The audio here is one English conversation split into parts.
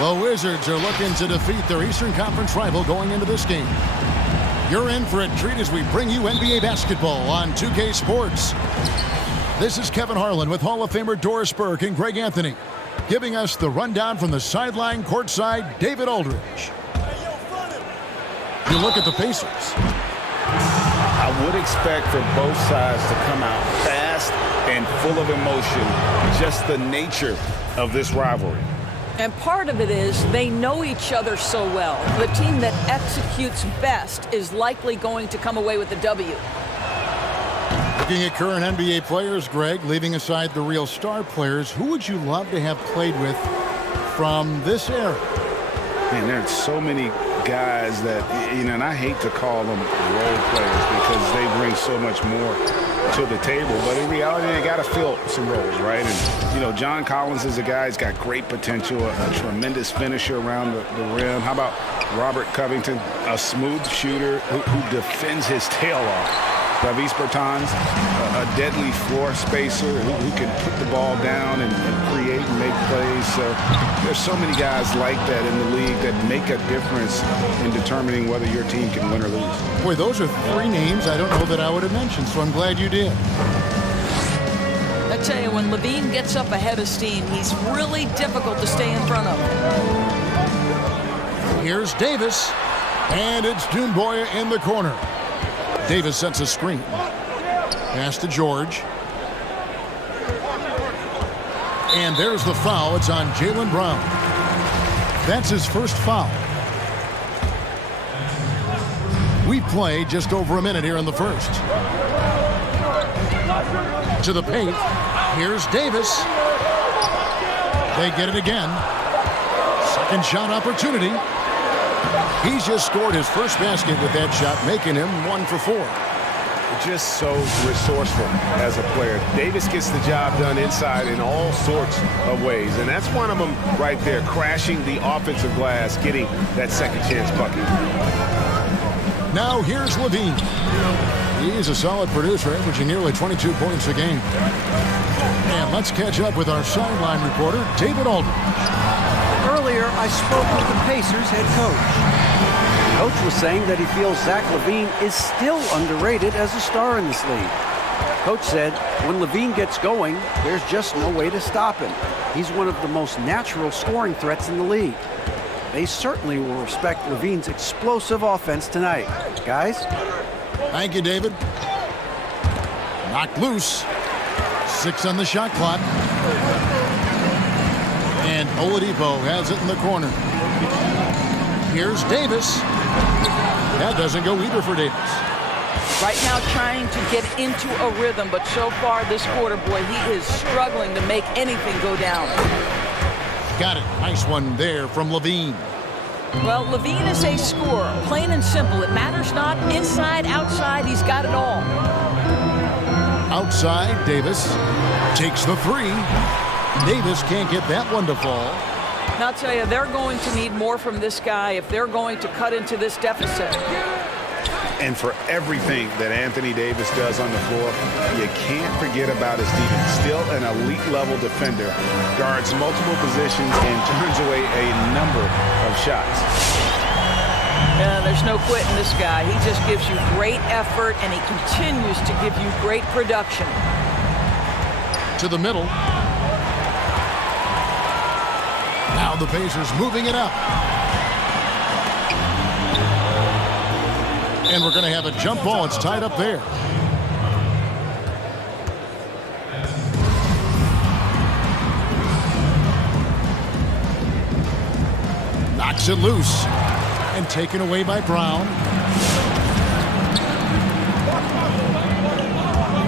The Wizards are looking to defeat their Eastern Conference rival going into this game. You're in for a treat as we bring you NBA basketball on 2K Sports. This is Kevin Harlan with Hall of Famer Doris Burke and Greg Anthony, giving us the rundown from the sideline courtside, David Aldridge. You look at the Pacers. I would expect for both sides to come out fast and full of emotion, just the nature of this rivalry. And part of it is they know each other so well. The team that executes best is likely going to come away with the W. Looking at current NBA players, Greg, leaving aside the real star players, who would you love to have played with from this era? Man, there's so many guys that, and I hate to call them role players because they bring so much more to the table, but in reality they got to fill some roles, right? And John Collins is a guy who's got great potential, a tremendous finisher around the rim. How about Robert Covington, a smooth shooter who defends his tail off? Davis Bertans, a deadly floor spacer who can put the ball down and create and make plays. So there's so many guys like that in the league that make a difference in determining whether your team can win or lose. Boy, those are three names I don't know that I would have mentioned, so I'm glad you did. I tell you, when Levine gets up ahead of steam, he's really difficult to stay in front of. Here's Davis, and it's Doumbouya in the corner. Davis sets a screen. Pass to George. And there's the foul. It's on Jaylen Brown. That's his first foul. We've played just over a minute here in the first. To the paint. Here's Davis. They get it again. Second shot opportunity. He's just scored his first basket with that shot, making him 1 for 4. Just so resourceful as a player. Davis gets the job done inside in all sorts of ways, and that's one of them right there, crashing the offensive glass, getting that second chance bucket. Now here's Levine. He's a solid producer, averaging nearly 22 points a game. And let's catch up with our sideline reporter, David Aldridge. Earlier, I spoke with the Pacers head coach. Coach was saying that he feels Zach LaVine is still underrated as a star in this league. Coach said when LaVine gets going, there's just no way to stop him. He's one of the most natural scoring threats in the league. They certainly will respect LaVine's explosive offense tonight. Guys? Thank you, David. Knocked loose. 6 on the shot clock. And Oladipo has it in the corner. Here's Davis. That doesn't go either for Davis. Right now trying to get into a rhythm, but so far this quarter, boy, he is struggling to make anything go down. Got it. Nice one there from Levine. Well, Levine is a scorer, plain and simple. It matters not inside, outside, he's got it all. Outside, Davis takes the 3. Davis can't get that one to fall. And I'll tell you, they're going to need more from this guy if they're going to cut into this deficit. And for everything that Anthony Davis does on the floor, you can't forget about his defense. Still an elite-level defender, guards multiple positions and turns away a number of shots. There's no quitting this guy. He just gives you great effort, and he continues to give you great production. To the middle. Now the Pacers moving it up. And we're going to have a jump ball. It's tied up there. Knocks it loose. And taken away by Brown.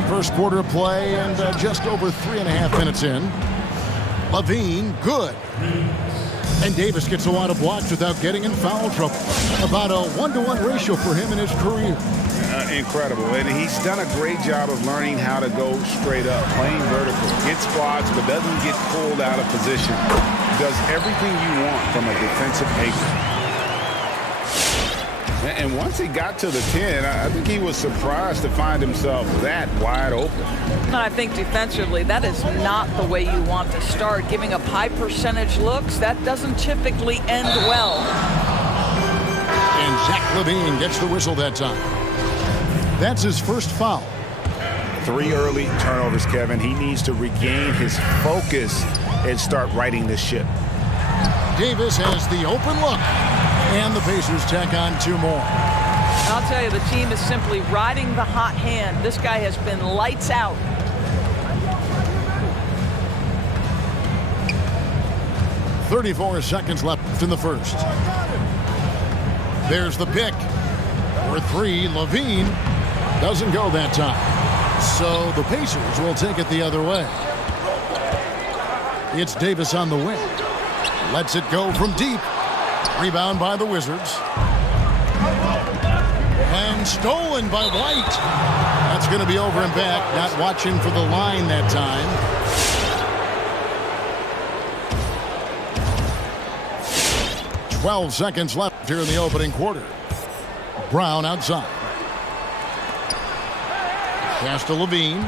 First quarter of play and just over 3.5 minutes in. Levine, good. And Davis gets a lot of blocks without getting in foul trouble. About a 1-to-1 ratio for him in his career. Incredible. And he's done a great job of learning how to go straight up, playing vertical. Gets blocks, but doesn't get pulled out of position. Does everything you want from a defensive anchor. And once he got to the 10, I think he was surprised to find himself that wide open. And I think defensively, that is not the way you want to start. Giving up high percentage looks, that doesn't typically end well. And Zach LaVine gets the whistle that time. That's his first foul. 3 early turnovers, Kevin. He needs to regain his focus and start righting this ship. Davis has the open look. And the Pacers tack on 2 more. I'll tell you, the team is simply riding the hot hand. This guy has been lights out. .34 seconds left in the first. There's the pick. For 3, LaVine doesn't go that time. So the Pacers will take it the other way. It's Davis on the wing. Lets it go from deep. Rebound by the Wizards. And stolen by White. That's going to be over and back. Not watching for the line that time. .12 seconds left here in the opening quarter. Brown outside. Pass to LaVine.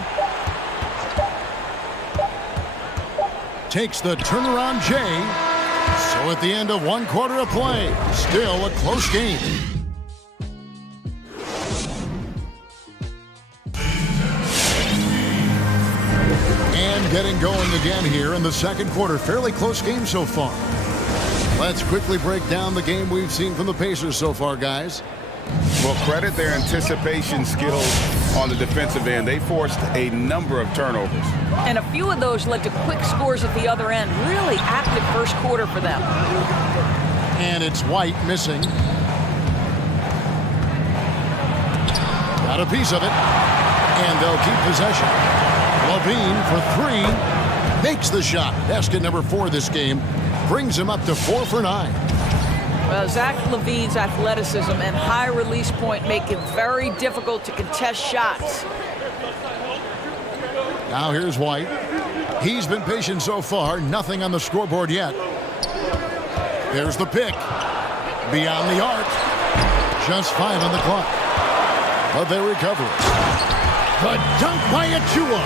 Takes the turnaround J. So at the end of 1 quarter of play, still a close game. And getting going again here in the second quarter. Fairly close game so far. Let's quickly break down the game we've seen from the Pacers so far, guys. Well, credit their anticipation skills on the defensive end. They forced a number of turnovers. And a few of those led to quick scores at the other end. Really active first quarter for them. And it's White missing. Got a piece of it. And they'll keep possession. LaVine for 3. Makes the shot. Basket number 4 this game. Brings him up to 4 for 9. Well, Zach LaVine's athleticism and high release point make it very difficult to contest shots. Now here's White. He's been patient so far. Nothing on the scoreboard yet. There's the pick. Beyond the arc. Just 5 on the clock. But they recover it. The dunk by Achua.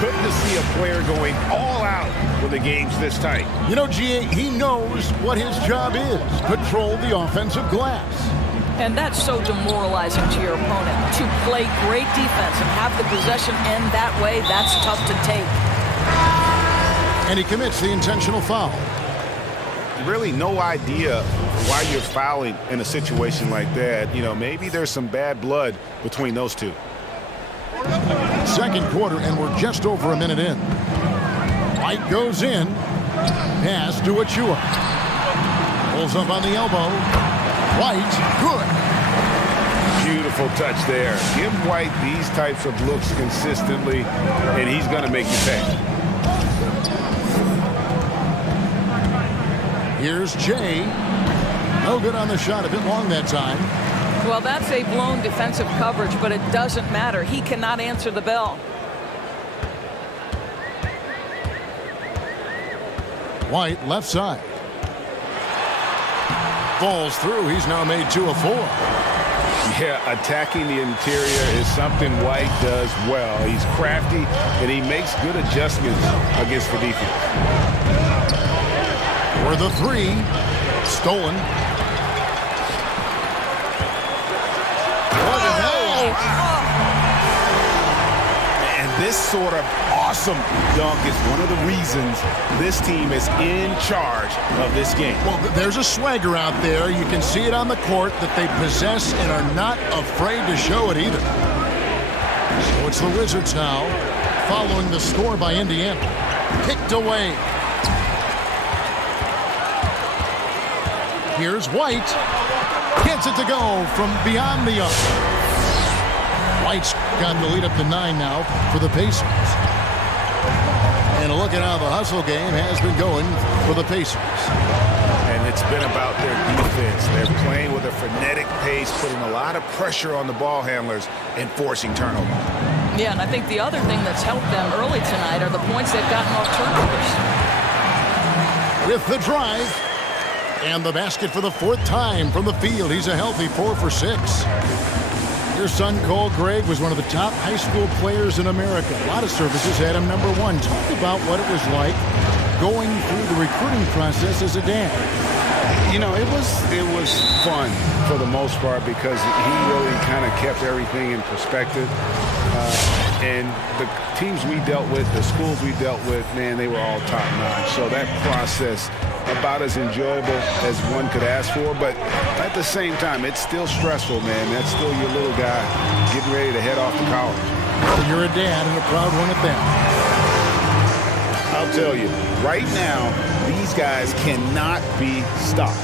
Good to see a player going all out when the game's this tight. You know, G.A., he knows what his job is. Control the offensive glass. And that's so demoralizing to your opponent. To play great defense and have the possession end that way, that's tough to take. And he commits the intentional foul. Really no idea why you're fouling in a situation like that. You know, maybe there's some bad blood between those two. Second quarter, and we're just over a minute in. White goes in. Pass to Achua. Pulls up on the elbow. White, good. Beautiful touch there. Give White these types of looks consistently, and he's going to make you pay. Here's Jay. No good on the shot. A bit long that time. Well, that's a blown defensive coverage, but it doesn't matter. He cannot answer the bell. White left side. Falls through. He's now made 2 of 4. Yeah, attacking the interior is something White does well. He's crafty, and he makes good adjustments against the defense. For the 3. Stolen. And this sort of awesome dunk is one of the reasons this team is in charge of this game. Well, there's a swagger out there. You can see it on the court that they possess and are not afraid to show it either. So it's the Wizards now, following the score by Indiana. Picked away. Here's White. Gets it to go from beyond the arc. White's got the lead up to 9 now for the Pacers. And look at how the hustle game has been going for the Pacers. And it's been about their defense. They're playing with a frenetic pace, putting a lot of pressure on the ball handlers and forcing turnovers. Yeah, and I think the other thing that's helped them early tonight are the points they've gotten off turnovers. With the drive. And the basket for the 4th time from the field. He's a healthy 4 for 6. Your son, Cole Gregg, was one of the top high school players in America. A lot of services had him #1. Talk about what it was like going through the recruiting process as a dad. You know, it was fun for the most part because he really kind of kept everything in perspective. And the teams we dealt with, the schools we dealt with, man, they were all top-notch. So that process, about as enjoyable as one could ask for. But at the same time, it's still stressful, man. That's still your little guy getting ready to head off to college. Well, you're a dad and a proud one at that. I'll tell you, right now, these guys cannot be stopped.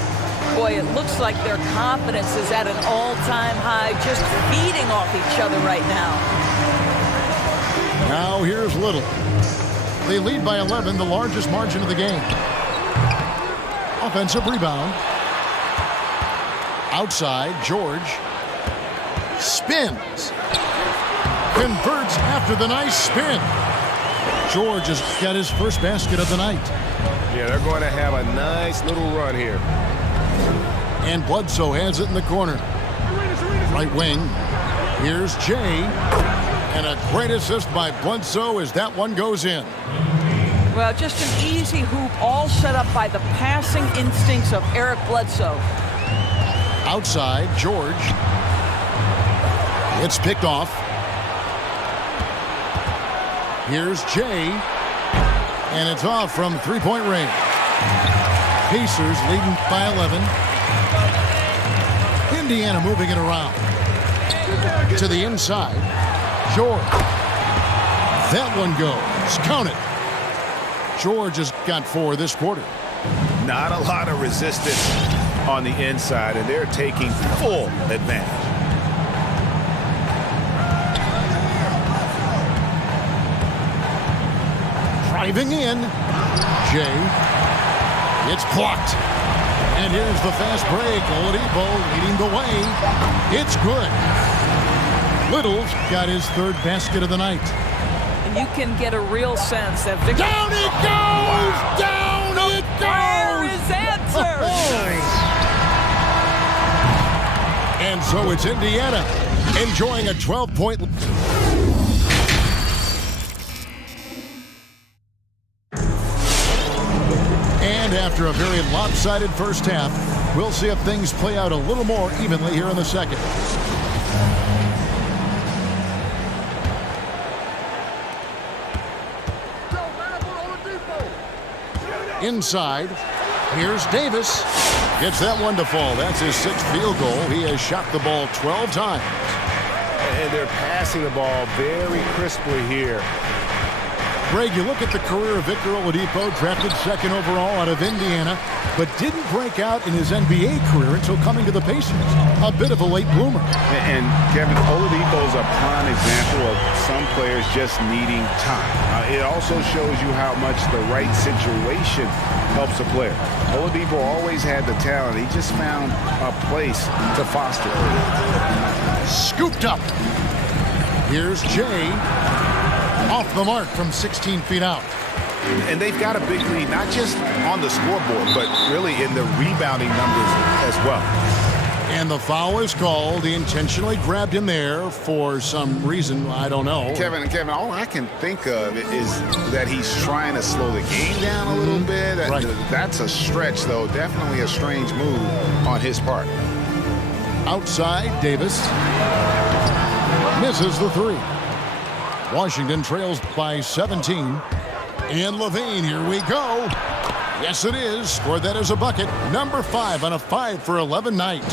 Boy, it looks like their confidence is at an all-time high, just feeding off each other right now. Now here's Little. They lead by 11, the largest margin of the game. Offensive rebound. Outside, George. Spins. Converts after the nice spin. George has got his first basket of the night. Yeah, they're going to have a nice little run here. And Bledsoe has it in the corner. Right wing. Here's Jay. And a great assist by Bledsoe as that one goes in. Well, just an easy hoop, all set up by the passing instincts of Eric Bledsoe. Outside, George. It's picked off. Here's Jay. And it's off from three-point range. Pacers leading by 11. Indiana moving it around. To the inside. George. That one goes. Count it. George has got 4 this quarter. Not a lot of resistance on the inside, and they're taking full advantage. Driving in. Jay. It's blocked. And here's the fast break. Oladipo leading the way. It's good. Little's got his 3rd basket of the night. And you can get a real sense that Victor... Down it goes! Wow. Down it goes! There is answer! And so it's Indiana enjoying a 12-point... And after a very lopsided first half, we'll see if things play out a little more evenly here in the second. Inside, here's Davis. Gets that one to fall. That's his 6th field goal. He has shot the ball 12 times. And they're passing the ball very crisply here. Greg, you look at the career of Victor Oladipo, drafted 2nd overall out of Indiana, but didn't break out in his NBA career until coming to the Pacers. A bit of a late bloomer. And Kevin, Oladipo's a prime example of some players just needing time. It also shows you how much the right situation helps a player. Oladipo always had the talent. He just found a place to foster it. Scooped up. Here's Jay. Off the mark from 16 feet out. And they've got a big lead, not just on the scoreboard, but really in the rebounding numbers as well. And the foul is called. He intentionally grabbed him there for some reason. I don't know. Kevin, all I can think of is that he's trying to slow the game down a little bit. Right. That's a stretch, though. Definitely a strange move on his part. Outside, Davis misses the 3. Washington trails by 17. And Levine, here we go. Yes, it is. Scored that as a bucket. Number 5 on a 5 for 11 night.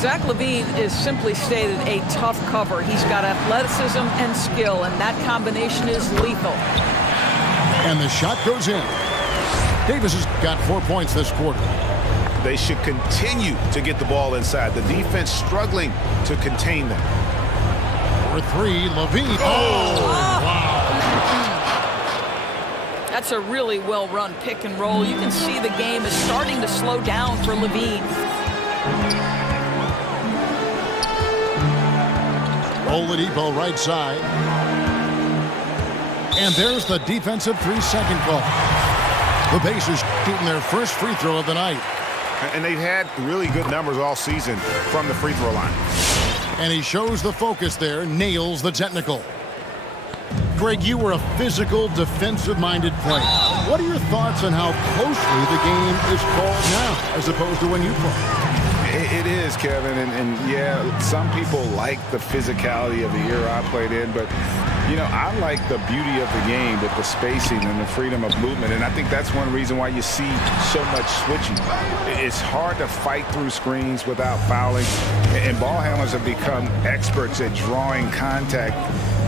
Zach LaVine is simply stated a tough cover. He's got athleticism and skill, and that combination is lethal. And the shot goes in. Davis has got 4 points this quarter. They should continue to get the ball inside. The defense struggling to contain them. For 3, Levine. Oh, wow. That's a really well-run pick and roll. You can see the game is starting to slow down for Levine. Oladipo right side. And there's the defensive 3-second call. The Pacers shooting their first free throw of the night. And they've had really good numbers all season from the free throw line. And he shows the focus there, nails the technical. Greg, you were a physical, defensive-minded player. What are your thoughts on how closely the game is called now as opposed to when you played? It is, Kevin, and yeah, some people like the physicality of the era I played in, but you know, I like the beauty of the game with the spacing and the freedom of movement, and I think that's one reason why you see so much switching. It's hard to fight through screens without fouling, and ball handlers have become experts at drawing contact,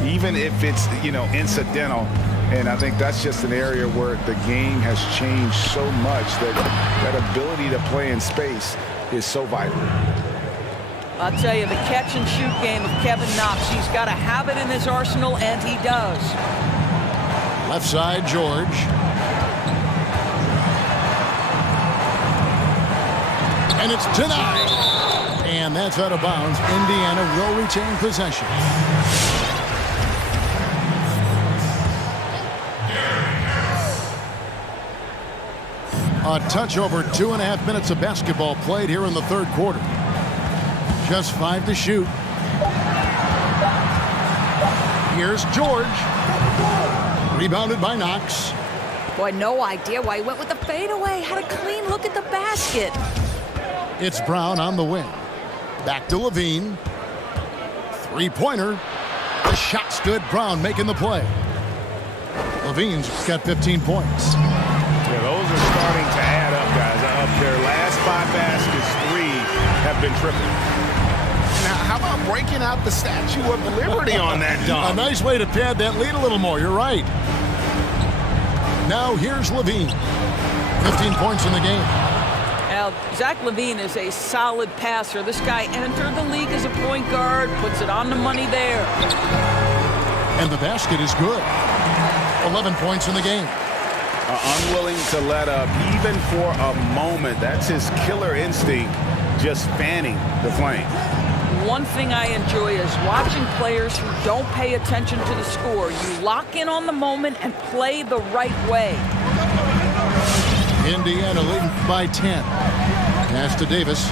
even if it's, you know, incidental. And I think that's just an area where the game has changed so much that that ability to play in space is so vital. I'll tell you, the catch-and-shoot game of Kevin Knox, he's got to have it in his arsenal, and he does. Left side, George. And it's denied. And that's out of bounds. Indiana will retain possession. A touch over 2.5 minutes of basketball played here in the third quarter. Just 5 to shoot. Here's George. Rebounded by Knox. Boy, no idea why he went with the fadeaway. Had a clean look at the basket. It's Brown on the wing. Back to Levine. Three-pointer. The shot's good. Brown making the play. Levine's got 15 points. Yeah, those are starting to add up, guys. Up their last 5 baskets, 3 have been triple. Now, how about breaking out the Statue of Liberty on that dunk? A nice way to pad that lead a little more. You're right. Now here's Levine. 15 points in the game. Now, Zach LaVine is a solid passer. This guy entered the league as a point guard, puts it on the money there. And the basket is good. 11 points in the game. Unwilling to let up even for a moment. That's his killer instinct, just fanning the flame. One thing I enjoy is watching players who don't pay attention to the score. You lock in on the moment and play the right way. Indiana leading by 10. Pass to Davis.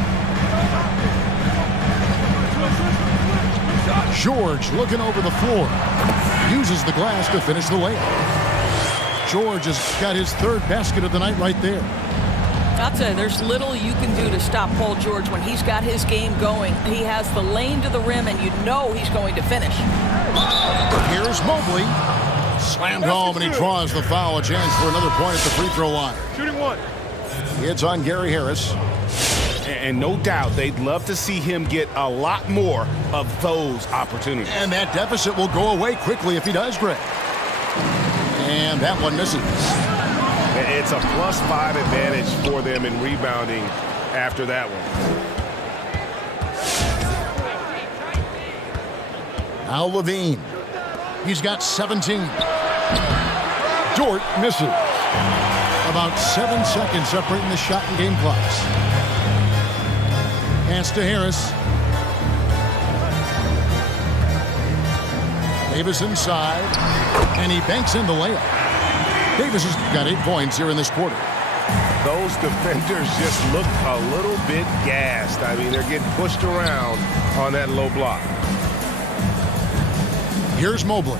George looking over the floor. Uses the glass to finish the layup. George has got his 3rd basket of the night right there. I'll tell you, there's little you can do to stop Paul George when he's got his game going. He has the lane to the rim, and you know he's going to finish. Here's Mobley. Slammed home, and he draws the foul. A chance for another point at the free throw line. Shooting 1. It's on Gary Harris. And no doubt they'd love to see him get a lot more of those opportunities. And that deficit will go away quickly if he does, Greg. And that one misses. It's a +5 advantage for them in rebounding after that one. Now Levine. He's got 17. Dort misses. About 7 seconds separating the shot and game clocks. Pass to Harris. Davis inside. And he banks in the layup. Davis has got 8 points here in this quarter. Those defenders just look a little bit gassed. I mean, they're getting pushed around on that low block. Here's Mobley.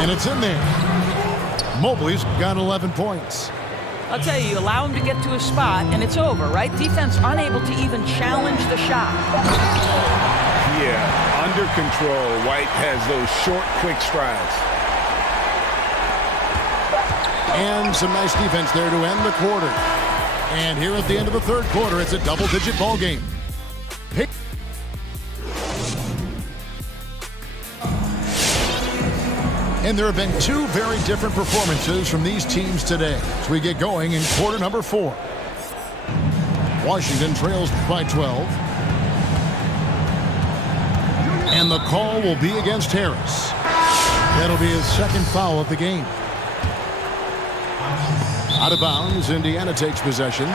And it's in there. Mobley's got 11 points. I'll tell you, you allow him to get to a spot, and it's over, right? Defense unable to even challenge the shot. Yeah, under control. White has those short, quick strides. And some nice defense there to end the quarter. And here at the end of the third quarter, it's a double-digit ball game. And there have been 2 very different performances from these teams today as we get going in quarter number 4. Washington trails by 12. And the call will be against Harris. That'll be his 2nd foul of the game. Out of bounds, Indiana takes possession.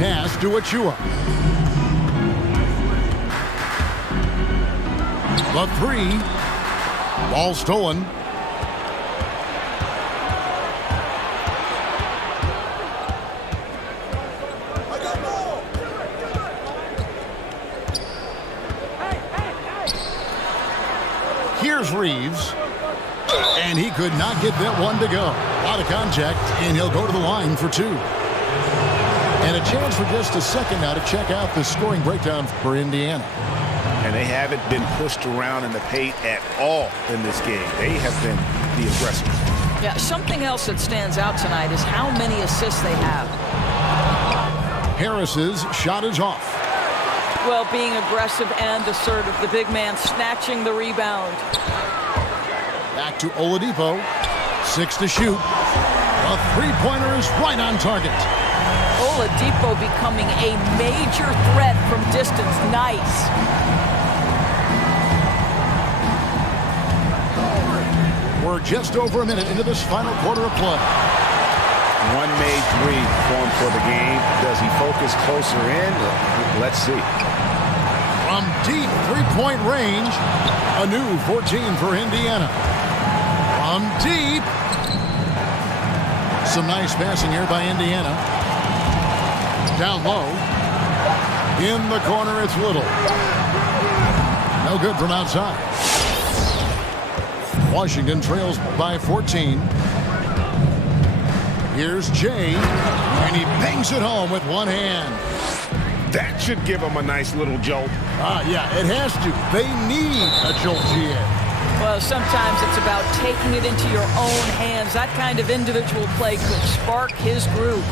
Pass to Achua. The three. Ball stolen. Here's Reeves. And he could not get that one to go. Out of contact, and he'll go to the line for two. And a chance for just a second now to check out the scoring breakdown for Indiana. And they haven't been pushed around in the paint at all in this game. They have been the aggressors. Yeah, something else that stands out tonight is how many assists they have. Harris's shot is off. Well, being aggressive and assertive. The big man snatching the rebound. Back to Oladipo. 6 to shoot. A three-pointer is right on target. Oladipo becoming a major threat from distance. Nice. We're just over a minute into this final quarter of play. One made three for him for the game. Does he focus closer in? Let's see. From deep three-point range, a new 14 for Indiana. From deep. Some nice passing here by Indiana. Down low. In the corner, it's Little. No good from outside. Washington trails by 14. Here's Jay, and he bangs it home with one hand. That should give him a nice little jolt. Yeah, it has to. They need a jolt here. Well, sometimes it's about taking it into your own hands. That kind of individual play could spark his group.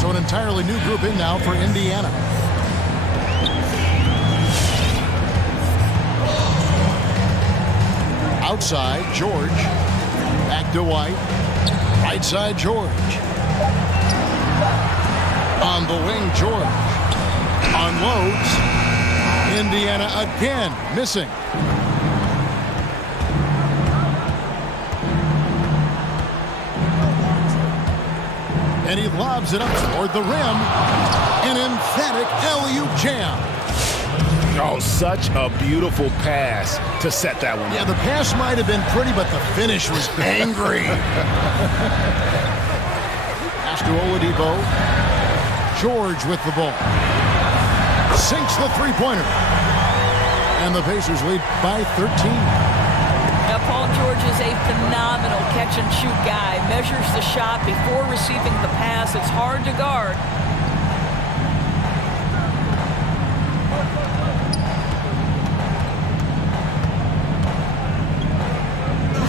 So an entirely new group in now for Indiana. Outside, George. Back to White. Right side, George. On the wing, George. Unloads. Indiana again, missing. And he lobs it up toward the rim. An emphatic alley-oop jam. Oh, such a beautiful pass to set that one. Yeah, the pass might have been pretty, but the finish was angry. Pass to Oladipo. George with the ball. Sinks the three-pointer. And the Pacers lead by 13. Now, Paul George is a phenomenal catch-and-shoot guy. Measures the shot before receiving the pass. It's hard to guard.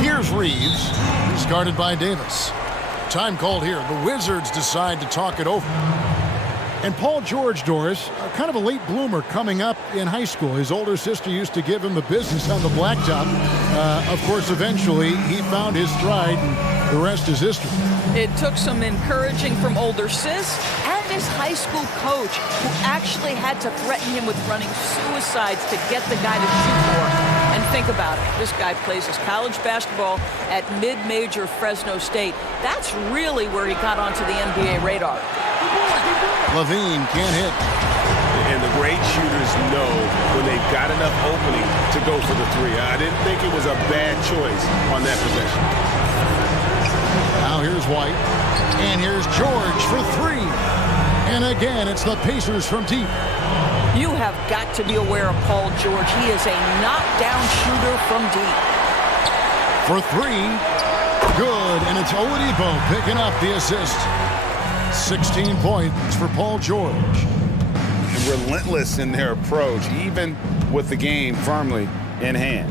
Here's Reeves. He's guarded by Davis. Time called here. The Wizards decide to talk it over. And Paul George, Doris, kind of a late bloomer coming up in high school. His older sister used to give him the business on the blacktop. Of course, eventually, he found his stride, and the rest is history. It took some encouraging from older sis and his high school coach, who actually had to threaten him with running suicides to get the guy to shoot more. And think about it. This guy plays his college basketball at mid-major Fresno State. That's really where he got onto the NBA radar. Levine can't hit. And the great shooters know when they've got enough opening to go for the three. I didn't think it was a bad choice on that possession. Now here's White. And here's George for three. And again, it's the Pacers from deep. You have got to be aware of Paul George. He is a knockdown shooter from deep. For three. Good. And it's Oladipo picking up the assist. 16 points for Paul George. And relentless in their approach, even with the game firmly in hand.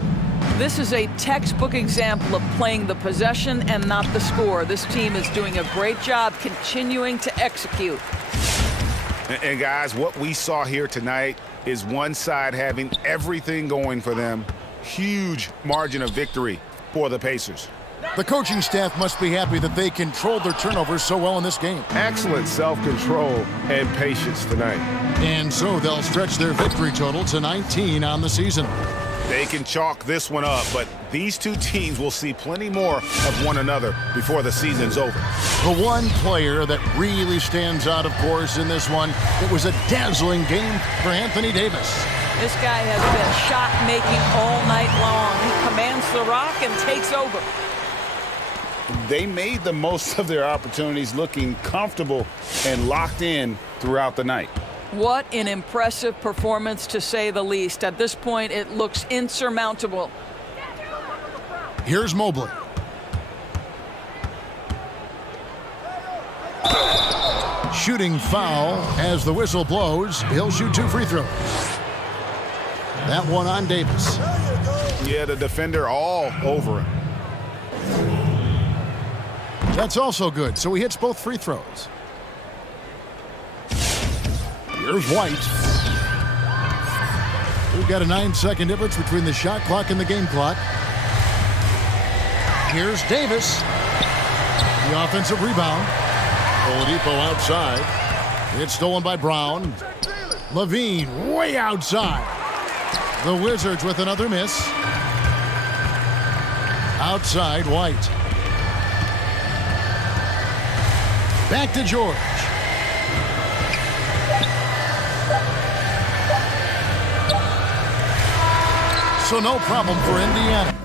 This is a textbook example of playing the possession and not the score. This team is doing a great job continuing to execute. And guys, what we saw here tonight is one side having everything going for them. Huge margin of victory for the Pacers. The coaching staff must be happy that they controlled their turnovers so well in this game. Excellent self-control and patience tonight. And so they'll stretch their victory total to 19 on the season. They can chalk this one up, but these two teams will see plenty more of one another before the season's over. The one player that really stands out, of course, in this one, it was a dazzling game for Anthony Davis. This guy has been shot making all night long. He commands the rock and takes over. They made the most of their opportunities, looking comfortable and locked in throughout the night. What an impressive performance, to say the least. At this point, it looks insurmountable. Here's Mobley. Shooting foul as the whistle blows. He'll shoot 2 free throws. That one on Davis. Yeah, the defender all over him. That's also good, so he hits both free throws. Here's White. We've got a 9-second difference between the shot clock and the game clock. Here's Davis. The offensive rebound. Oladipo outside. It's stolen by Brown. Levine way outside. The Wizards with another miss. Outside, White. Back to George. So no problem for Indiana.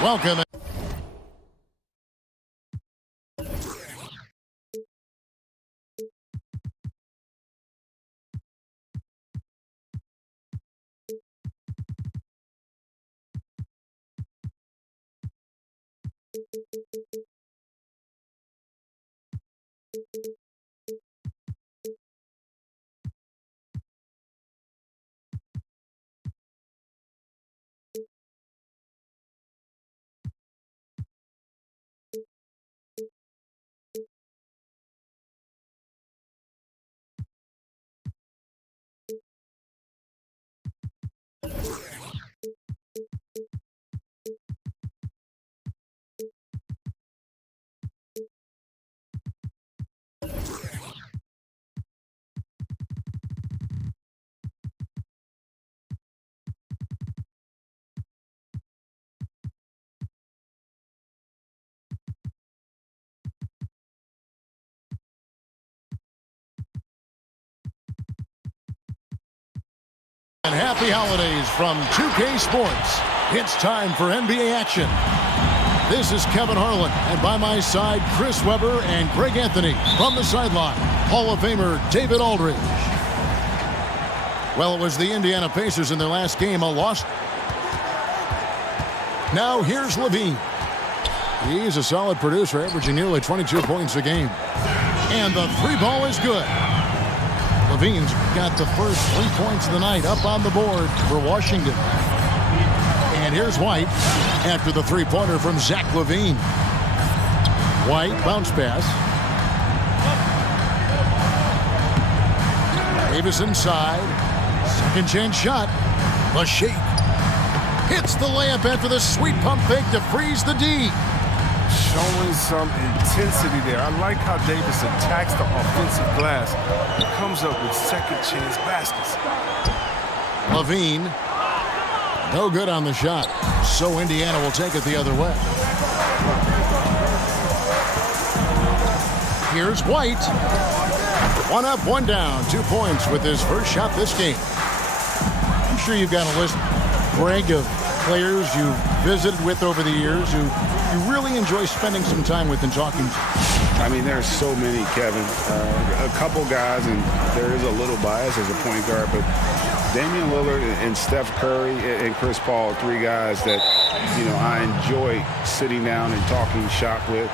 Welcome. And happy holidays from 2K Sports. It's time for NBA action. This is Kevin Harlan, and by my side, Chris Webber and Greg Anthony. From the sideline, Hall of Famer David Aldridge. Well, it was the Indiana Pacers in their last game, a loss. Now here's Levine. He's a solid producer, averaging nearly 22 points a game. And the three ball is good. Levine's got the first 3 points of the night up on the board for Washington. And here's White after the three-pointer from Zach LaVine. White, bounce pass. Davis inside. Second chance shot. The shake. Hits the layup after the sweet pump fake to freeze the D. Showing some intensity there. I like how Davis attacks the offensive glass and comes up with second chance baskets. LaVine, no good on the shot. So Indiana will take it the other way. Here's White. One up, one down. 2 points with his first shot this game. I'm sure you've got a list, Greg, of players you've visited with over the years who you really enjoy spending some time with and talking to. I mean, there's so many, Kevin. A couple guys, and there is a little bias as a point guard, but Damian Lillard and Steph Curry and Chris Paul, three guys that, you know, I enjoy sitting down and talking shop with.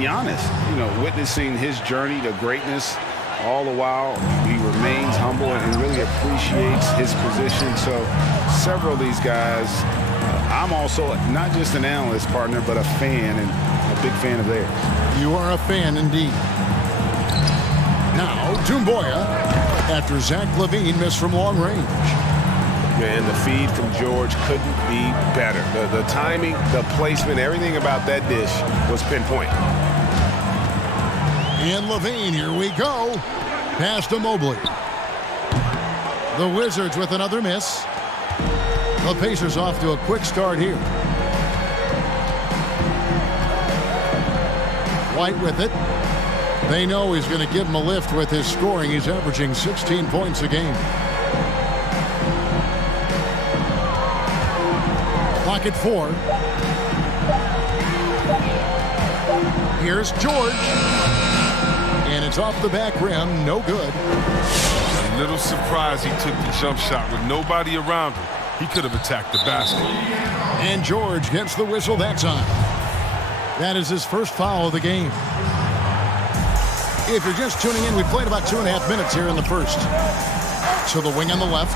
Giannis, you know, witnessing his journey to greatness. All the while, he remains humble and really appreciates his position. So several of these guys, I'm also not just an analyst partner, but a fan, and a big fan of theirs. You are a fan indeed. Now, Doumbouya, after Zach LaVine missed from long range. Yeah, and the feed from George couldn't be better. The timing, the placement, everything about that dish was pinpoint. And LaVine, here we go. Pass to Mobley. The Wizards with another miss. The Pacers off to a quick start here. White with it. They know he's going to give him a lift with his scoring. He's averaging 16 points a game. Clock at 4. Here's George. And it's off the back rim. No good. A little surprised he took the jump shot with nobody around him. He could have attacked the basket. And George gets the whistle that time. That is his first foul of the game. If you're just tuning in, we played about 2.5 minutes here in the first. To the wing on the left.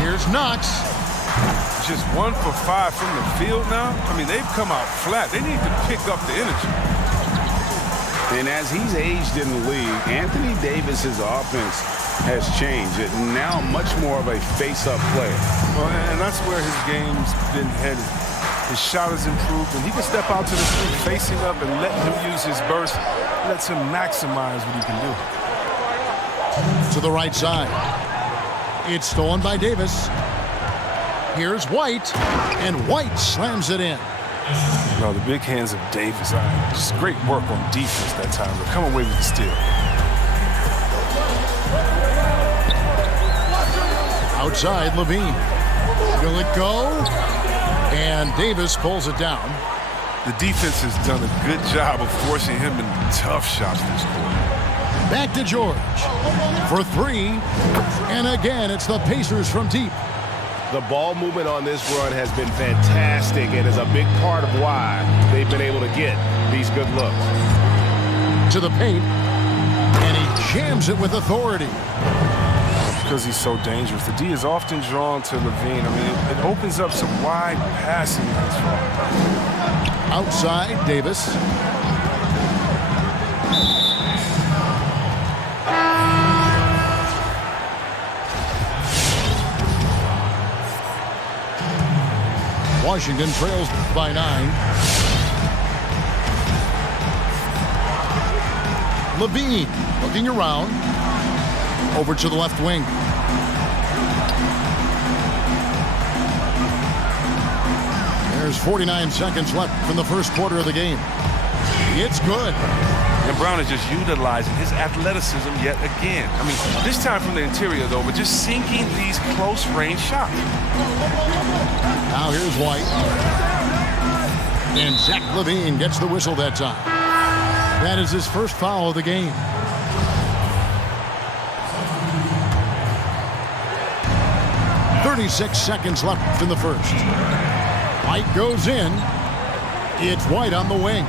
Here's Knox. Just 1 for 5 from the field now. I mean, they've come out flat. They need to pick up the energy. And as he's aged in the league, Anthony Davis's offense has changed. It now much more of a face-up player. Well, and that's where his game's been headed. His shot has improved, and he can step out to the street facing up and let him use his burst. Lets him maximize what he can do. To the right side. It's stolen by Davis. Here's White, and White slams it in. No, the big hands of Davis. Just great work on defense that time. But come away with the steal. Outside, LaVine. Will it go? And Davis pulls it down. The defense has done a good job of forcing him in tough shots this quarter. Back to George for three. And again, it's the Pacers from deep. The ball movement on this run has been fantastic and is a big part of why they've been able to get these good looks. To the paint. And he jams it with authority. Because he's so dangerous. The D is often drawn to Levine. I mean, it opens up some wide passing lanes for him. Outside, Davis. Washington trails by 9. Levine looking around. Over to the left wing. There's 49 seconds left in the first quarter of the game. It's good. And Brown is just utilizing his athleticism yet again. I mean, this time from the interior, though, but just sinking these close-range shots. Now here's White. And Zach LaVine gets the whistle that time. That is his first foul of the game. .36 seconds left in the first. White goes in. It's White on the wing.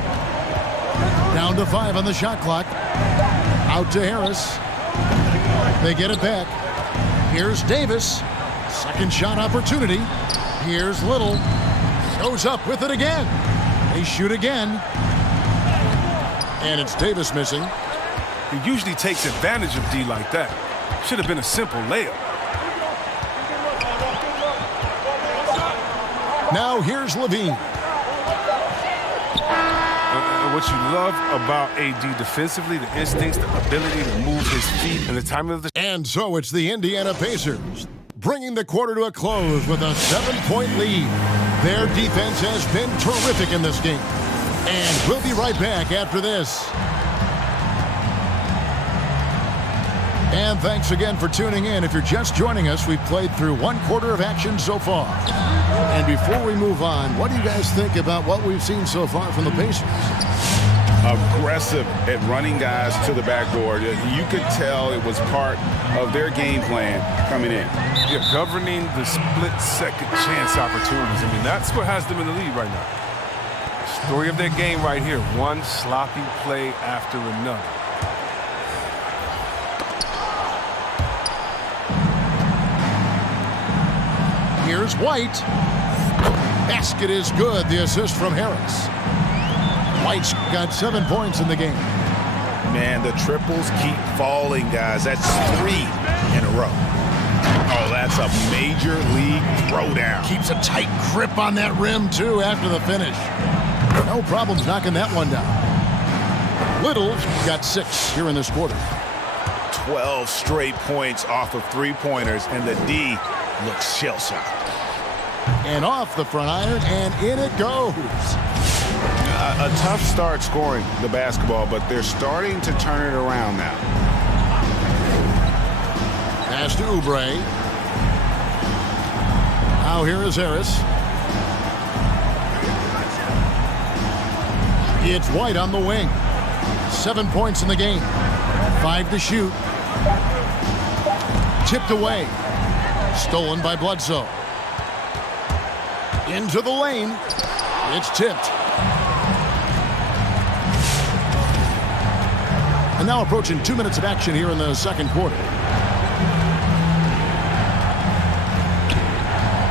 Down to 5 on the shot clock. Out to Harris. They get it back. Here's Davis. Second shot opportunity. Here's Little. Goes up with it again. They shoot again. And it's Davis missing. He usually takes advantage of D like that. Should have been a simple layup. Now here's Levine. What you love about AD defensively, the instincts, the ability to move his feet, and the timing of the... And so it's the Indiana Pacers, bringing the quarter to a close with a 7-point lead. Their defense has been terrific in this game. And we'll be right back after this. And thanks again for tuning in. If you're just joining us, we've played through one quarter of action so far. And before we move on, what do you guys think about what we've seen so far from the Pacers? Aggressive at running guys to the backboard. You could tell it was part of their game plan coming in. Yeah, governing the split-second chance opportunities. I mean, that's what has them in the lead right now. Story of their game right here. One sloppy play after another. Here's White. Basket is good. The assist from Harris. White's got 7 points in the game. Man, the triples keep falling, guys. That's 3 in a row. Oh, that's a major league throwdown. Keeps a tight grip on that rim, too, after the finish. No problems knocking that one down. Little's got 6 here in this quarter. 12 straight points off of three-pointers, and the D looks shell-shocked. And off the front iron, and in it goes. A tough start scoring the basketball, but they're starting to turn it around now. Pass to Oubre. Now here is Harris. It's White on the wing. 7 points in the game. 5 to shoot. Tipped away. Stolen by Bledsoe. Into the lane. It's tipped. And now approaching 2 minutes of action here in the second quarter.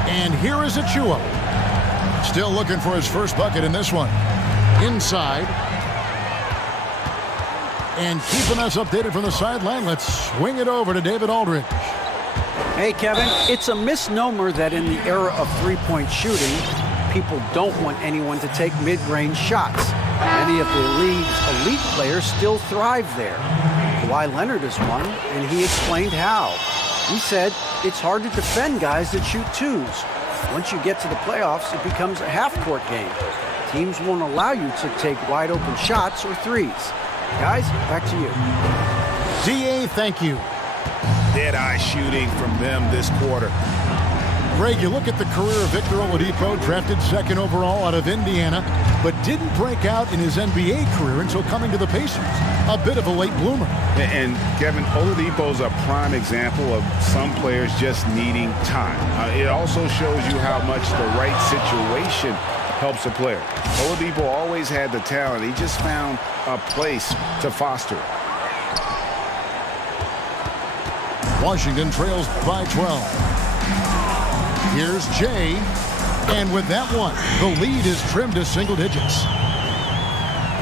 And here is Achua. Still looking for his first bucket in this one. Inside. And keeping us updated from the sideline, let's swing it over to David Aldridge. Hey, Kevin, it's a misnomer that in the era of three-point shooting, people don't want anyone to take mid-range shots. Many of the league's elite players still thrive there. Kawhi Leonard is one, and he explained how. He said it's hard to defend guys that shoot twos. Once you get to the playoffs, it becomes a half-court game. Teams won't allow you to take wide-open shots or threes. Guys, back to you. DA, thank you. Dead-eye shooting from them this quarter. Greg, you look at the career of Victor Oladipo, drafted second overall out of Indiana, but didn't break out in his NBA career until coming to the Pacers. A bit of a late bloomer. And Kevin, Oladipo's a prime example of some players just needing time. It also shows you how much the right situation helps a player. Oladipo always had the talent. He just found a place to foster it. Washington trails by 12. Here's Jay, and with that one, the lead is trimmed to single digits.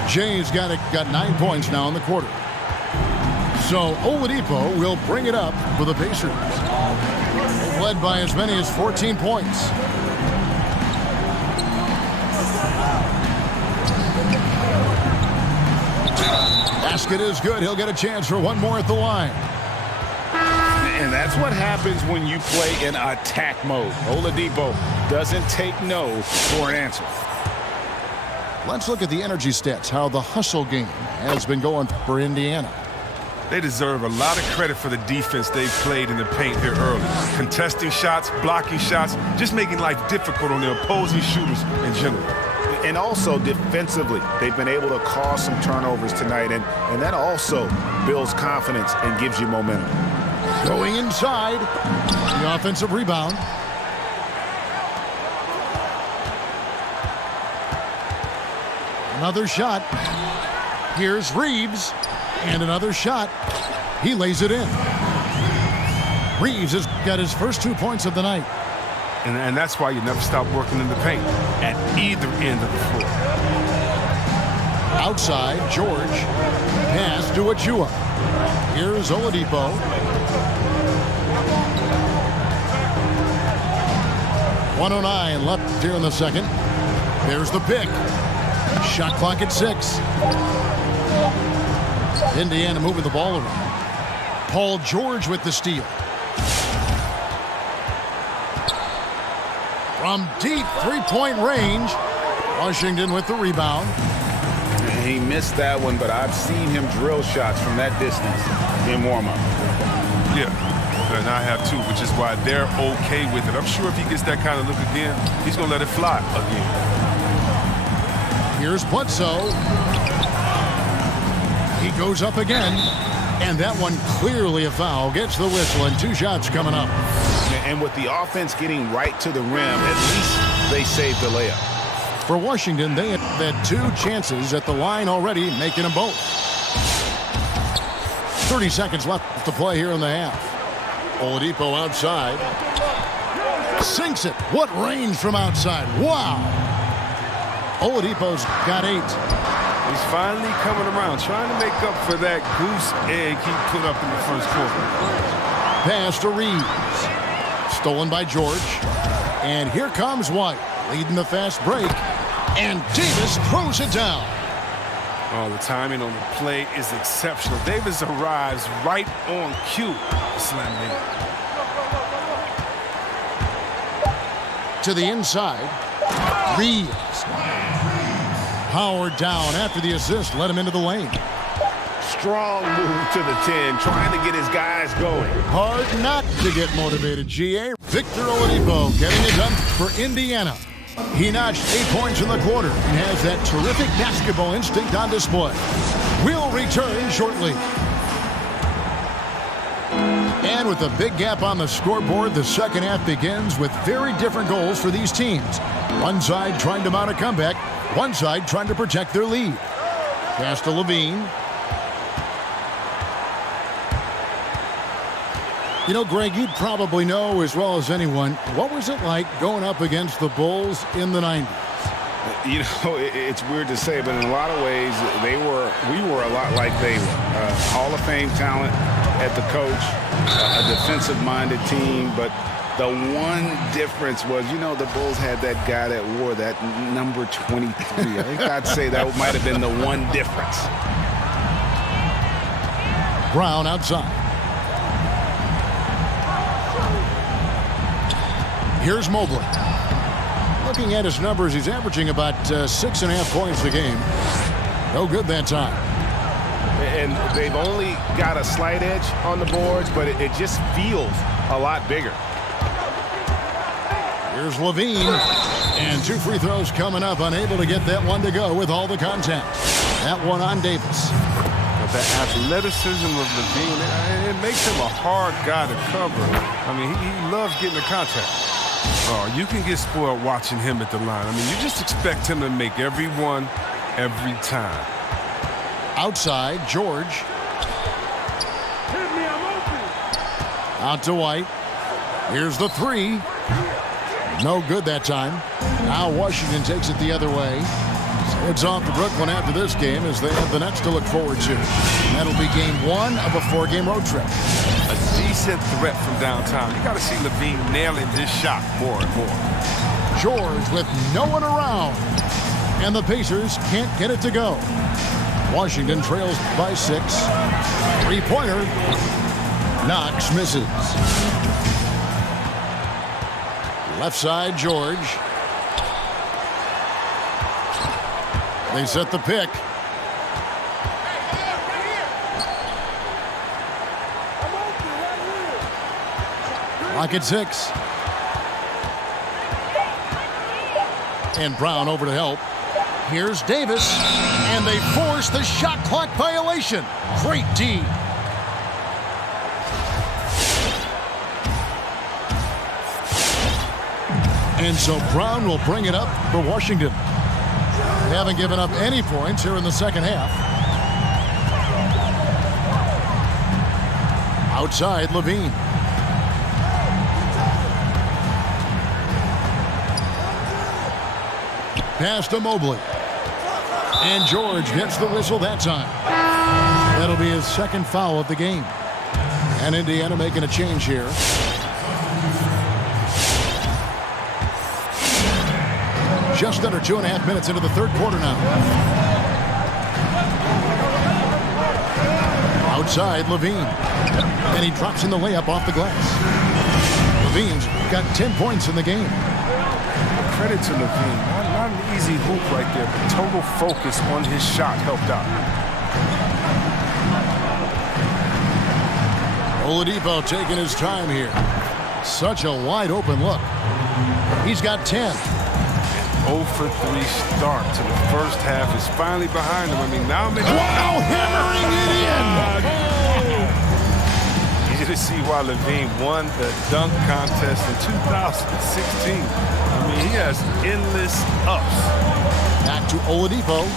Jay's got 9 points now in the quarter. So Oladipo will bring it up for the Pacers. They've led by as many as 14 points. Basket is good. He'll get a chance for one more at the line. And that's what happens when you play in attack mode. Oladipo doesn't take no for an answer. Let's look at the energy stats, how the hustle game has been going for Indiana. They deserve a lot of credit for the defense they've played in the paint here early. Contesting shots, blocking shots, just making life difficult on the opposing shooters in general. And also defensively, they've been able to cause some turnovers tonight, and that also builds confidence and gives you momentum. Going inside, the offensive rebound. Another shot. Here's Reeves, and another shot. He lays it in. Reeves has got his first 2 points of the night. And that's why you never stop working in the paint at either end of the floor. Outside, George. Pass to Achua. Here's Oladipo. .109 left here in the second. There's the pick. Shot clock at 6. Indiana moving the ball around. Paul George with the steal. From deep three-point range, Washington with the rebound. He missed that one, but I've seen him drill shots from that distance in warm-up. Yeah, and I have too, which is why they're okay with it. I'm sure if he gets that kind of look again, he's going to let it fly again. Here's Bledsoe. He goes up again, and that one clearly a foul. Gets the whistle, and 2 shots coming up. And with the offense getting right to the rim, at least they saved the layup. For Washington, they had 2 chances at the line already, making them both. 30 seconds left to play here in the half. Oladipo outside. Sinks it. What range from outside. Wow. Oladipo's got 8. He's finally coming around, trying to make up for that goose egg he put up in the first quarter. Pass to Reeves. Stolen by George. And here comes White, leading the fast break. And Davis throws it down. Oh, the timing on the play is exceptional. Davis arrives right on cue. Slam it. To the inside. Reeves. Powered down after the assist. Let him into the lane. Strong move to the 10, trying to get his guys going. Hard not to get motivated, GA. Victor Oladipo getting it done for Indiana. He notched 8 points in the quarter and has that terrific basketball instinct on display. We'll return shortly. And with a big gap on the scoreboard, the second half begins with very different goals for these teams. One side trying to mount a comeback, one side trying to protect their lead. Pass to Levine. You know, Greg, you'd probably know as well as anyone, what was it like going up against the Bulls in the 90s? You know, it's weird to say, but in a lot of ways, we were a lot like they were. Hall of Fame talent at the coach, a defensive-minded team, but the one difference was, you know, the Bulls had that guy that wore that number 23. I think I'd say that might have been the one difference. Brown outside. Here's Mobley. Looking at his numbers, he's averaging about 6.5 points a game. No good that time. And they've only got a slight edge on the boards, but it just feels a lot bigger. Here's Levine. And 2 free throws coming up. Unable to get that one to go with all the contact. That one on Davis. But the athleticism of Levine, it makes him a hard guy to cover. I mean, he loves getting the contact. Oh, you can get spoiled watching him at the line. I mean, you just expect him to make every one every time. Outside, George. Out to White. Here's the 3. No good that time. Now Washington takes it the other way. Heads off to Brooklyn after this game as they have the Nets to look forward to. That'll be game 1 of a 4-game road trip. A decent threat from downtown. You got to see Levine nailing this shot more and more. George with no one around. And the Pacers can't get it to go. Washington trails by 6. 3-pointer. Knox misses. Left side, George. They set the pick. Clock at 6. And Brown over to help. Here's Davis. And they force the shot clock violation. Great D. And so Brown will bring it up for Washington. They haven't given up any points here in the second half. Outside, Levine. Pass to Mobley. And George gets the whistle that time. That'll be his second foul of the game. And Indiana making a change here. Just under 2.5 minutes into the third quarter now. Outside, Levine. And he drops in the layup off the glass. Levine's got 10 points in the game. Credit to Levine. Not an easy hoop right there, but total focus on his shot helped out. Oladipo taking his time here. Such a wide open look. He's got 10. 0 for 3 start to the first half is finally behind him. I mean, now maybe... Wow, hammering it in! Easy to see why Levine won the dunk contest in 2016. I mean, he has endless ups. Back to Oladipo.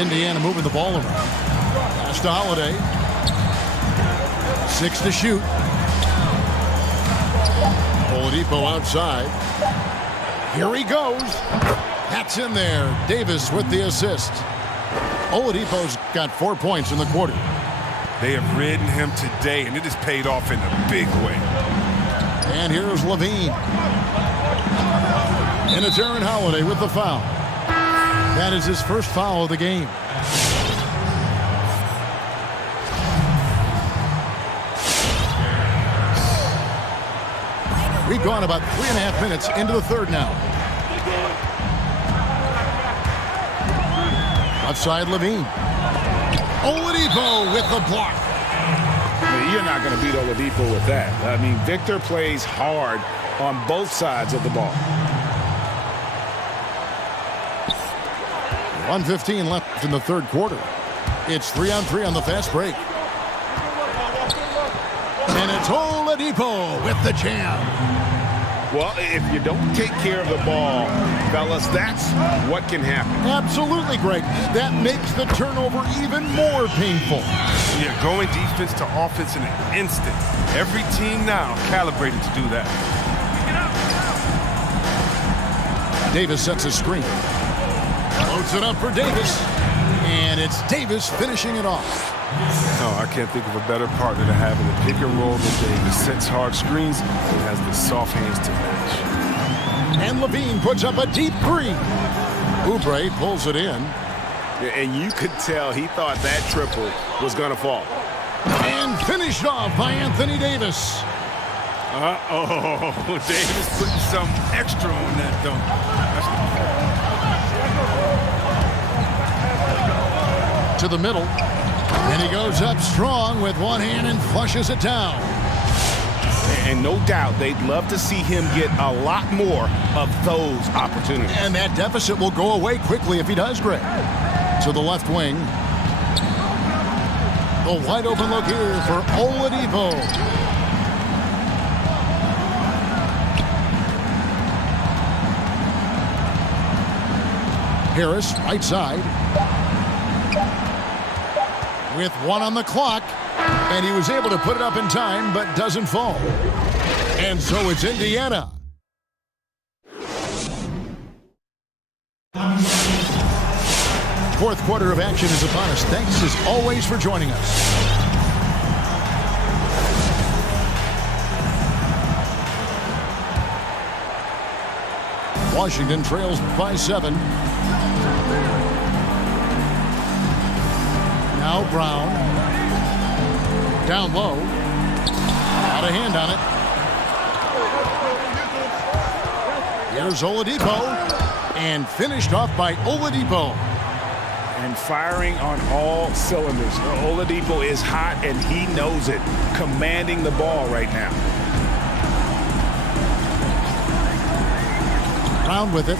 Indiana moving the ball around. Pass to Holiday. 6 to shoot. Oladipo outside. Here he goes. That's in there. Davis with the assist. Oladipo's got 4 points in the quarter. They have ridden him today, and it has paid off in a big way. And here's Levine. And it's Aaron Holiday with the foul. That is his first foul of the game. We've gone about 3.5 minutes into the third now. Left side, Levine. Oladipo with the block. I mean, you're not going to beat Oladipo with that. I mean, Victor plays hard on both sides of the ball. 1:15 left in the third quarter. It's 3-on-3 on the fast break. And it's Oladipo with the jam. Well, if you don't take care of the ball, fellas, that's what can happen. Absolutely, Greg. That makes the turnover even more painful. Yeah, going defense to offense in an instant. Every team now calibrated to do that. Davis sets a screen. Loads it up for Davis. And it's Davis finishing it off. No, I can't think of a better partner to have in the pick and roll than Davis. Sets hard screens and has the soft hands to match. And Levine puts up a deep 3. Oubre pulls it in. And you could tell he thought that triple was going to fall. And finished off by Anthony Davis. Uh-oh, Davis putting some extra on that dunk. To the middle. And he goes up strong with one hand and flushes it down. And no doubt they'd love to see him get a lot more of those opportunities. And that deficit will go away quickly if he does, Greg. To the left wing. The wide open look here for Oladipo. Harris, right side. With 1 on the clock. And he was able to put it up in time, but doesn't fall. And so it's Indiana. Fourth quarter of action is upon us. Thanks as always for joining us. Washington trails by 7. Now Brown. Down low. Got a hand on it. Here's Oladipo. And finished off by Oladipo. And firing on all cylinders. Oladipo is hot, and he knows it. Commanding the ball right now. Brown with it.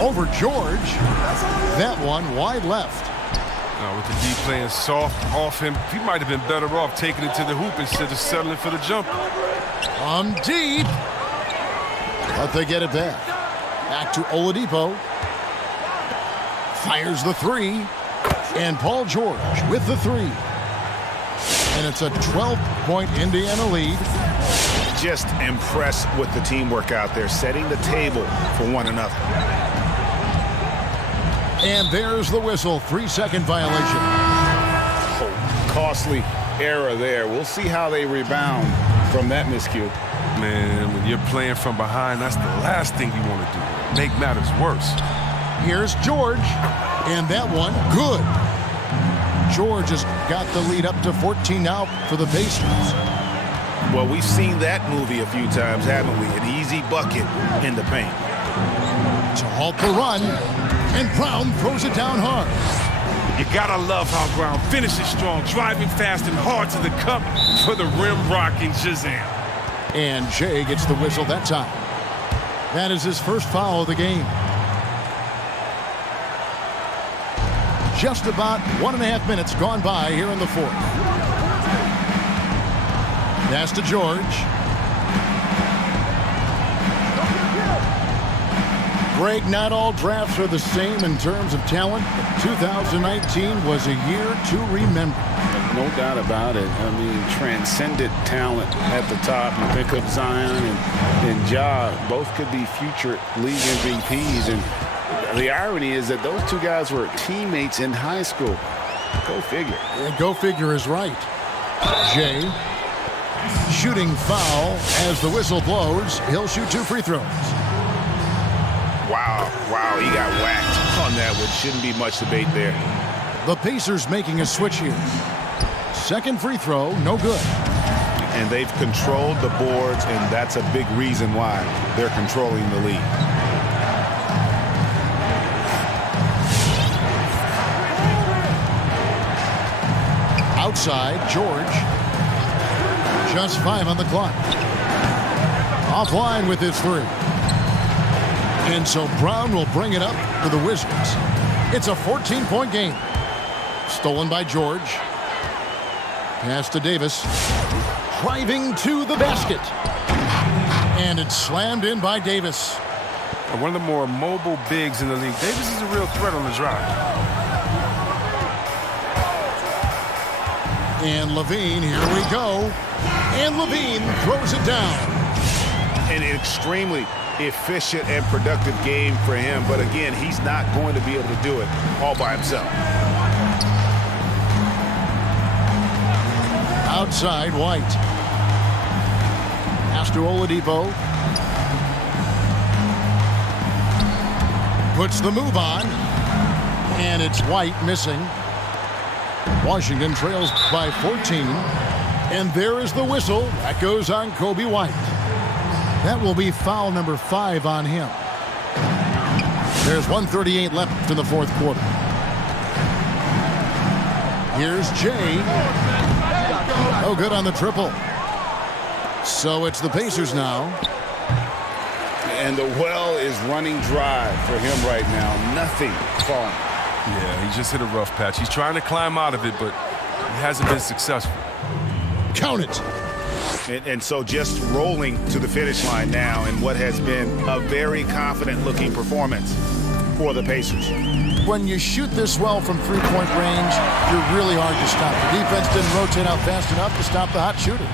Over George. That one wide left. With the D playing soft off him, he might have been better off taking it to the hoop instead of settling for the jumper. Deep. But they get it back. Back to Oladipo. Fires the 3. And Paul George with the 3. And it's a 12-point Indiana lead. Just impressed with the teamwork out there, setting the table for one another. And there's the whistle. 3-second violation. Oh, costly error there. We'll see how they rebound from that miscue. Man, when you're playing from behind, that's the last thing you want to do. Make matters worse. Here's George. And that one, good. George has got the lead up to 14 now for the Pacers. Well, we've seen that movie a few times, haven't we? An easy bucket in the paint. To halt the run. And Brown throws it down hard. You gotta love how Brown finishes strong, driving fast and hard to the cup for the rim rocking Shazam. And Jay gets the whistle that time. That is his first foul of the game. Just about 1.5 minutes gone by here in the fourth. Pass to George. Greg, not all drafts are the same in terms of talent. 2019 was a year to remember. No doubt about it. I mean, transcendent talent at the top. You pick up Zion and Ja. Both could be future league MVPs. And the irony is that those two guys were teammates in high school. Go figure. Yeah, go figure is right. Jay. Shooting foul as the whistle blows. He'll shoot 2 free throws. Wow, he got whacked on that one. Shouldn't be much debate there. The Pacers making a switch here. Second free throw, no good. And they've controlled the boards, and that's a big reason why they're controlling the lead. Outside, George. Just 5 on the clock. Offline with his 3. And so Brown will bring it up for the Wizards. It's a 14-point game. Stolen by George. Pass to Davis. Driving to the basket. And it's slammed in by Davis. One of the more mobile bigs in the league. Davis is a real threat on the drive. And Levine, here we go. And Levine throws it down. An extremely efficient and productive game for him. But again, he's not going to be able to do it all by himself. Outside, White. Pass to Oladipo. Puts the move on. And it's White missing. Washington trails by 14. And there is the whistle. That goes on Kobe White. That will be foul number 5 on him. There's 1:38 left in the fourth quarter. Here's Jay. No good on the triple. So it's the Pacers now. And the well is running dry for him right now. Nothing falling. Yeah, he just hit a rough patch. He's trying to climb out of it, but he hasn't been successful. Count it. And so just rolling to the finish line now in what has been a very confident-looking performance for the Pacers. When you shoot this well from three-point range, you're really hard to stop. The defense didn't rotate out fast enough to stop the hot shooters.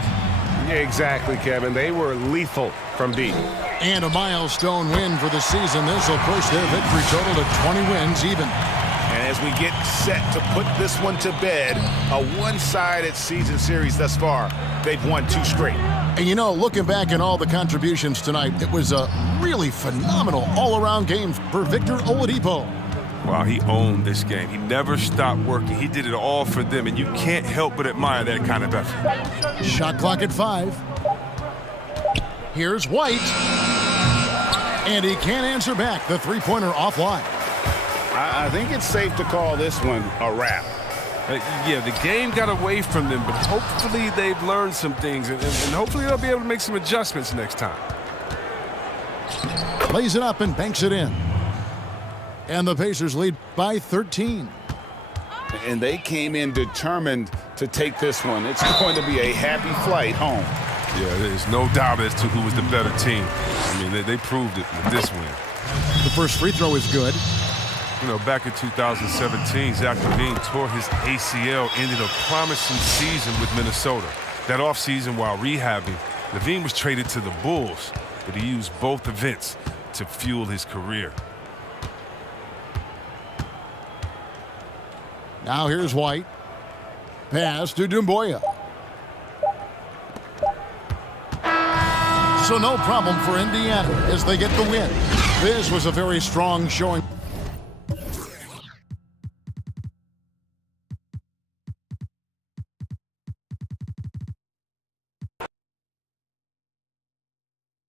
Yeah, exactly, Kevin. They were lethal from deep. And a milestone win for the season. This will push their victory total to 20 wins even. And as we get set to put this one to bed, a one-sided season series thus far, they've won 2 straight. And you know, looking back at all the contributions tonight, it was a really phenomenal all-around game for Victor Oladipo. Wow, he owned this game. He never stopped working. He did it all for them, and you can't help but admire that kind of effort. Shot clock at 5. Here's White. And he can't answer back. The three-pointer offline. I think it's safe to call this one a wrap. Yeah, the game got away from them, but hopefully they've learned some things, and hopefully they'll be able to make some adjustments next time. Lays it up and banks it in. And the Pacers lead by 13. And they came in determined to take this one. It's going to be a happy flight home. Yeah, there's no doubt as to who was the better team. I mean, they proved it with this win. The first free throw is good. You know, back in 2017, Zach LaVine tore his ACL, ended a promising season with Minnesota. That offseason, while rehabbing, LaVine was traded to the Bulls, but he used both events to fuel his career. Now here's White. Pass to Doumbouya. So no problem for Indiana as they get the win. This was a very strong showing.